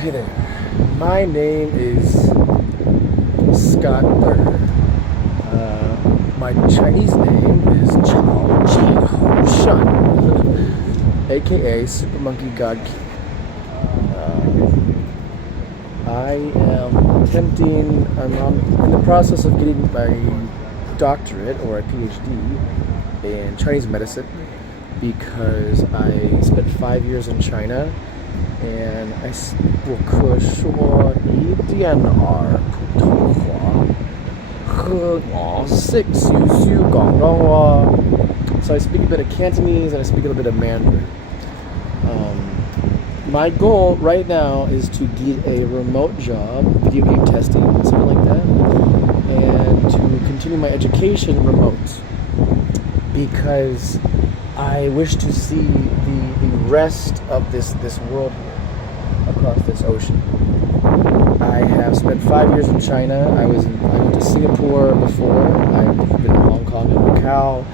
Hey there. My name is Scott Thurr. My Chinese name is Chao Ji Ho Shun, aka Super Monkey God King. I'm in the process of getting my doctorate or a PhD in Chinese medicine because I spent 5 years in China and 我可说一点儿普通话和我6语广东话 so I speak a bit of Cantonese and I speak a little bit of Mandarin. My goal right now is to get a remote job, video game testing, something like that, and to continue my education remote because I wish to see the rest of this world here across this ocean. I have spent 5 years in China. I went to Singapore before. I've been in Hong Kong and Macau.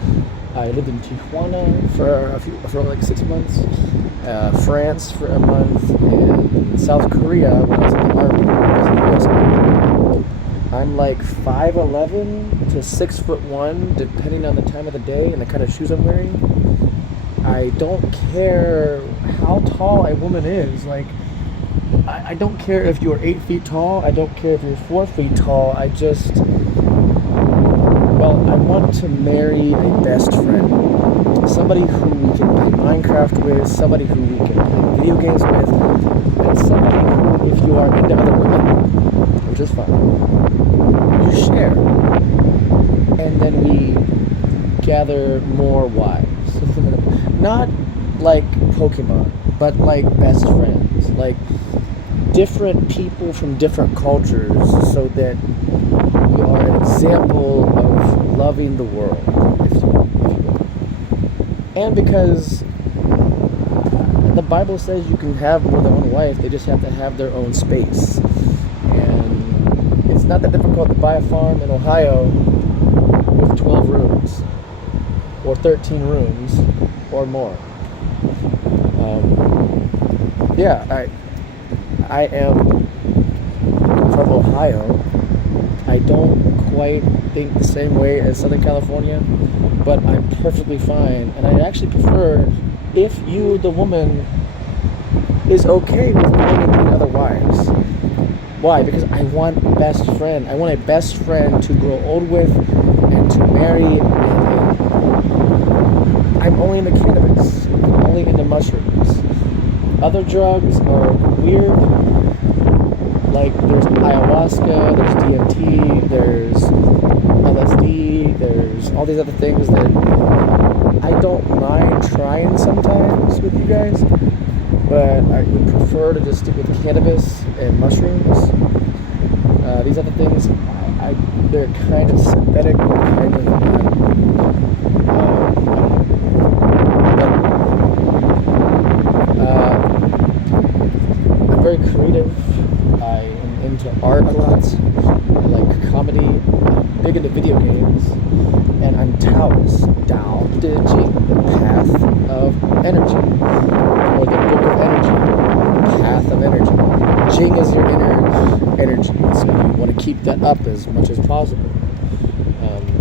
I lived in Tijuana for like 6 months, France for a month, and South Korea when I was in the Army. I was in the US Army. I'm like 5'11" to 6'1", depending on the time of the day and the kind of shoes I'm wearing. I don't care how tall a woman is. Like, I don't care if you're 8 feet tall. I don't care if you're 4 feet tall. I want to marry a best friend. Somebody who we can play Minecraft with, somebody who we can play video games with, and somebody who, if you are into other women, which is fine, you share. And then we gather more wives. Not like Pokemon, but like best friends. Like different people from different cultures so that we are an example of loving the world, if you will. And because the Bible says you can have more than one wife, they just have to have their own space. And it's not that difficult to buy a farm in Ohio with 12 rooms or 13 rooms or more. I am from Ohio. I don't quite think the same way as Southern California, but I'm perfectly fine. And I actually prefer if you, the woman, is okay with going and getting other wives. Why? Because I want a best friend. I want a best friend to grow old with and to marry. And I'm only into cannabis. I'm only into mushrooms. Other drugs are weird. Like there's ayahuasca, there's DMT, there's LSD, there's all these other things that I don't mind trying sometimes with you guys, but I would prefer to just stick with cannabis and mushrooms. These other things, they're kind of synthetic, but kind of not. I'm very creative. I am into art a lot. I like comedy. I'm big into video games. And I'm Taoist. Tao Te Ching, the path of energy. Or the book of energy. Path of energy. Jing is your inner energy. So you want to keep that up as much as possible.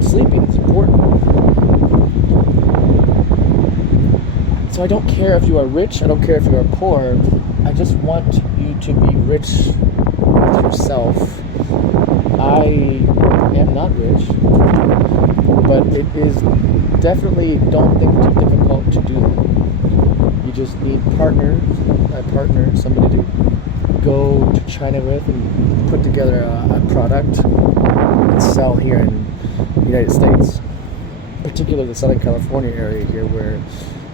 Sleeping is important. So I don't care if you are rich. I don't care if you are poor. I just want you to be rich with yourself. I am not rich, but it is definitely, don't think too difficult to do that. You just need a partner, somebody to go to China with and put together a product and sell here in the United States, particularly the Southern California area here where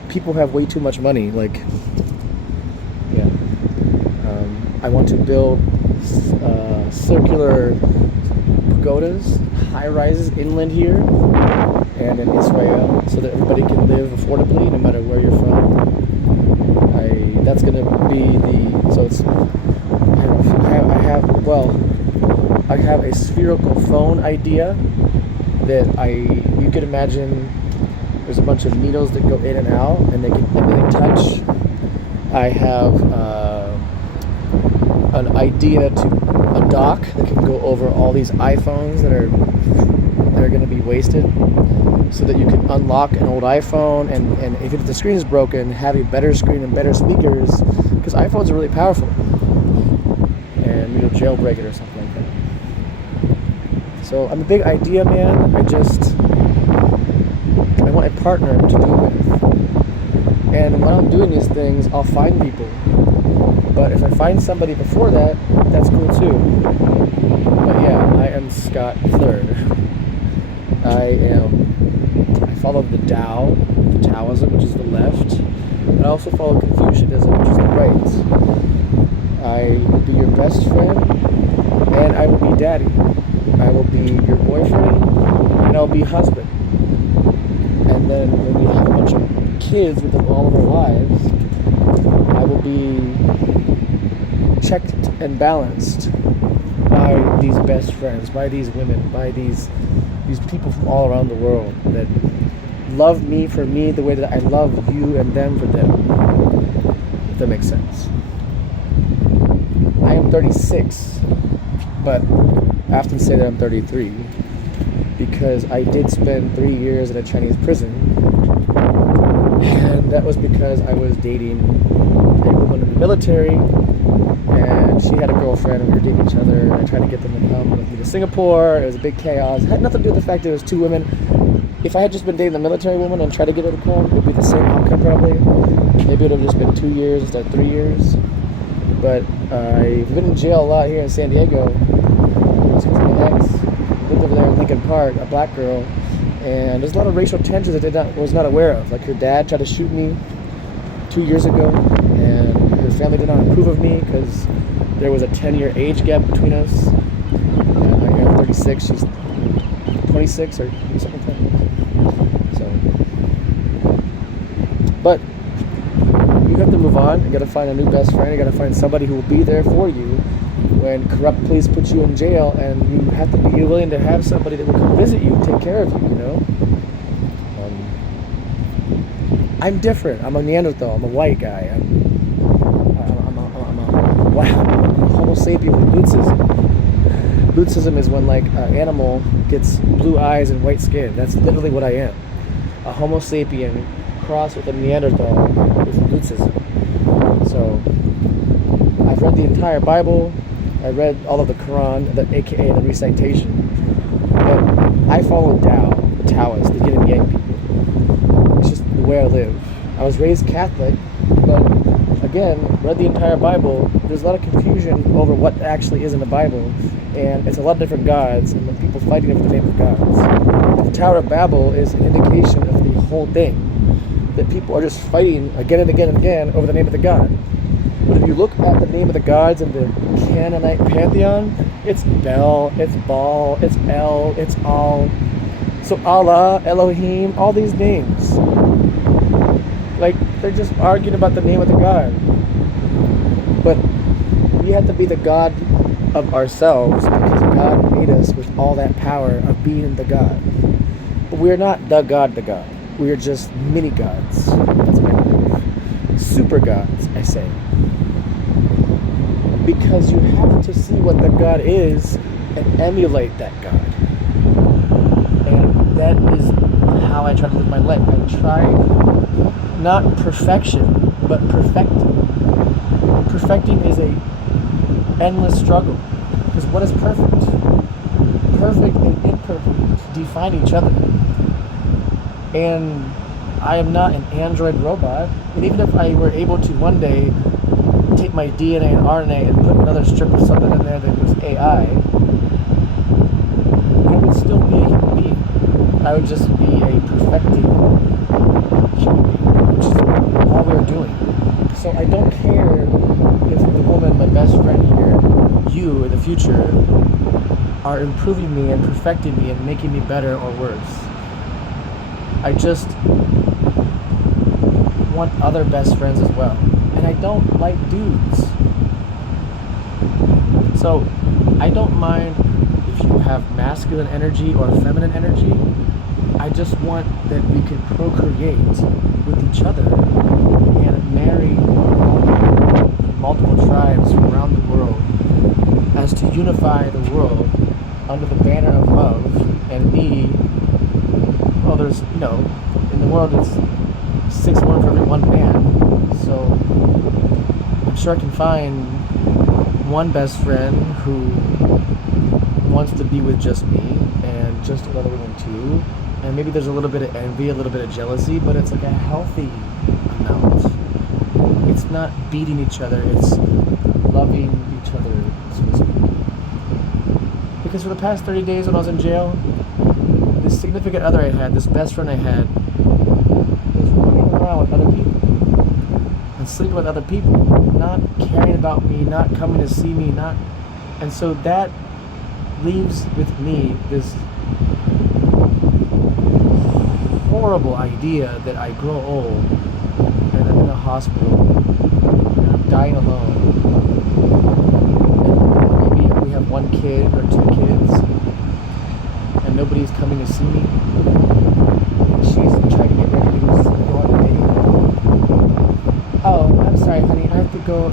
people have way too much money. I want to build circular pagodas, high rises inland here and in Israel so that everybody can live affordably no matter where you're from. That's going to be I have a spherical phone idea that you could imagine there's a bunch of needles that go in and out and they touch. I have an idea to a dock that can go over all these iPhones that are going to be wasted, so that you can unlock an old iPhone, and if the screen is broken, have a better screen and better speakers, because iPhones are really powerful, and jailbreak it or something like that. So I'm a big idea man. I want a partner to do it with. And when I'm doing these things, I'll find people. But if I find somebody before that, that's cool too. But yeah, I am Scott Fleur. I follow the Tao, the Taoism, which is the left. And I also follow Confucianism, which is the right. I will be your best friend, and I will be daddy. I will be your boyfriend, and I'll be husband. And then when we have a bunch of kids with all of our lives, I will be checked and balanced by these best friends, by these women, by these people from all around the world that love me for me the way that I love you and them for them. If that makes sense. I am 36, but I often say that I'm 33 because I did spend 3 years in a Chinese prison, and that was because I was dating a woman in the military, and she had a girlfriend, and we were dating each other, and I tried to get them to come with me to Singapore. It was a big chaos. It had nothing to do with the fact that it was two women. If I had just been dating a military woman and tried to get her to come, it would be the same outcome probably. Maybe it would have just been 2 years instead of 3 years. But I've been in jail a lot here in San Diego. It's because my ex lived over there in Lincoln Park, a black girl, and there's a lot of racial tensions that I was not aware of. Like her dad tried to shoot me 2 years ago, and her family did not approve of me because there was a 10-year age gap between us. I'm 36, she's 26 or something like that. So, but you have to move on. You got to find a new best friend. You got to find somebody who will be there for you when corrupt police put you in jail, and you have to be willing to have somebody that will come visit you, take care of you. You know. I'm different. I'm a Neanderthal. I'm a white guy. I'm a Homo sapien with Luthism. Luthism is when like an animal gets blue eyes and white skin. That's literally what I am. A Homo sapien crossed with a Neanderthal with Luthism. So I've read the entire Bible. I read all of the Quran, aka the recitation. But I follow Tao, the Taoists, the yin and yang people. It's just the way I live. I was raised Catholic, but again, read the entire Bible. There's a lot of confusion over what actually is in the Bible, and it's a lot of different gods, and the people fighting over the name of gods. The Tower of Babel is an indication of the whole thing, that people are just fighting again and again and again over the name of the god. But if you look at the name of the gods in the Canaanite pantheon, it's Bel, it's Baal, it's El, it's Al. So Allah, Elohim, all these names. Like, they're just arguing about the name of the god. But we have to be the god of ourselves because God made us with all that power of being the god. But we're not the god. We are just mini gods. That's what I believe. Super gods, I say. Because you have to see what the god is and emulate that god. And that is how I try to live my life. I try not perfection, but perfecting. Perfecting is a endless struggle. Because what is perfect? Perfect and imperfect define each other. And I am not an android robot. And even if I were able to one day take my DNA and RNA and put another strip of something in there that was AI, I would still be a human being. I would just be a perfecting human being, which is all we're doing. So I don't care if the woman, my best friend here, you in the future, are improving me and perfecting me and making me better or worse. I just want other best friends as well. And I don't like dudes. So I don't mind if you have masculine energy or feminine energy. I just want that we can procreate with each other and marry multiple tribes from around the world unify the world under the banner of love, and me, well, there's, in the world it's 6 women for every 1 man, so I'm sure I can find one best friend who wants to be with just me, and just another woman too, and maybe there's a little bit of envy, a little bit of jealousy, but it's like a healthy amount. It's not beating each other, it's loving each other, so to speak. Because for the past 30 days when I was in jail, this significant other I had, this best friend I had, was running around with other people and sleeping with other people, not caring about me, not coming to see me, and so that leaves with me this horrible idea that I grow old and I'm in a hospital and I'm dying alone, and maybe we have 1 kid or 2 kids and nobody's coming to see me, and she's trying to get ready to go on a date. Oh, I'm sorry honey, I have to go